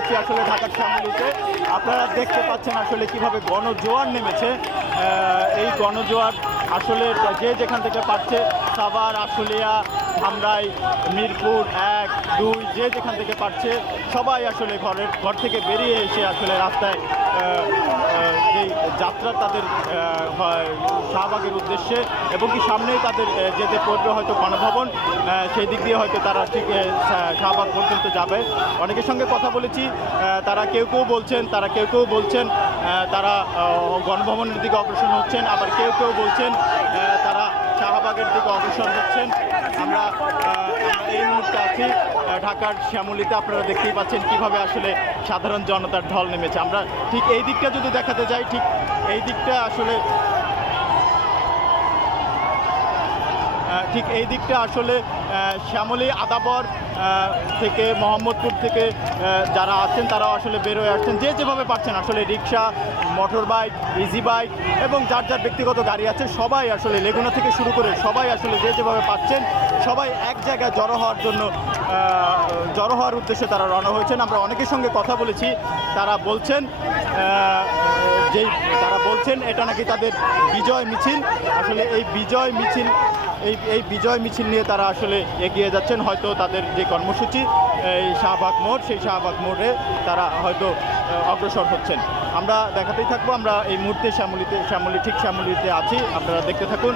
আছি আসলে ঢাকার শ্যামলিতে আপনারা দেখতে পাচ্ছেন আসলে কীভাবে গণজোয়ার নেমেছে। এই গণজোয়ার আসলে যে যেখান থেকে পাচ্ছে, সাভার, আশুলিয়া, ধামরাই, মিরপুর এক, দুই, যে যেখান থেকে পাচ্ছে, সবাই আসলে ঘরের ঘর থেকে বেরিয়ে এসে আসলে রাস্তায় যেই যাত্রা তাদের হয় শাহবাগের উদ্দেশ্যে এবং কি সামনেই তাদের যেতে পড়বে হয়তো গণভবন সেই দিক দিয়ে হয়তো তারা ঠিক শাহবাগ পর্যন্ত যাবে। অনেকের সঙ্গে কথা বলেছি তারা কেউ কেউ বলছেন, তারা কেউ কেউ বলছেন তারা গণভবনের দিকে অগ্রসর হচ্ছেন, আবার কেউ কেউ বলছেন তারা শাহবাগের দিকে অগ্রসর হচ্ছেন। আমরা এই মুহূর্তে আছি ঢাকার শ্যামলিতে। আপনারা দেখতেই পাচ্ছেন কীভাবে আসলে সাধারণ জনতার ঢল নেমেছে। আমরা ঠিক এই দিকটা যদি দেখাতে যাই, ঠিক এই দিকটা আসলে ঠিক এই দিকটা আসলে শ্যামলী আদাবর থেকে মোহাম্মদপুর থেকে যারা আছেন তারা আসলে বের হয়ে আসছেন। যে যেভাবে পাচ্ছেন আসলে rickshaw motor bike easy bike এবং যার যার ব্যক্তিগত গাড়ি আছে সবাই আসলে লেগুনা থেকে শুরু করে সবাই আসলে যে যেভাবে পাচ্ছেন সবাই এক জায়গায় জড়ো হওয়ার জন্য জড়ো হওয়ার উদ্দেশ্যে তারা রওনা হয়েছেন। আমরা অনেকের সঙ্গে কথা বলেছি তারা বলছেন আহ, বলছেন এটা নাকি তাদের বিজয় মিছিল। আসলে এই বিজয় মিছিল, এই এই বিজয় মিছিল নিয়ে তারা আসলে এগিয়ে যাচ্ছেন, হয়তো তাদের যে কর্মসূচি, এই শাহবাগ মোড়, সেই শাহবাগ মোড়ে তারা হয়তো অগ্রসর হচ্ছেন। আমরা দেখাতেই থাকব, আমরা এই মুহূর্তে শ্যামলিতে, শ্যামলি, ঠিক শ্যামলিতে আছি। আপনারা দেখতে থাকুন।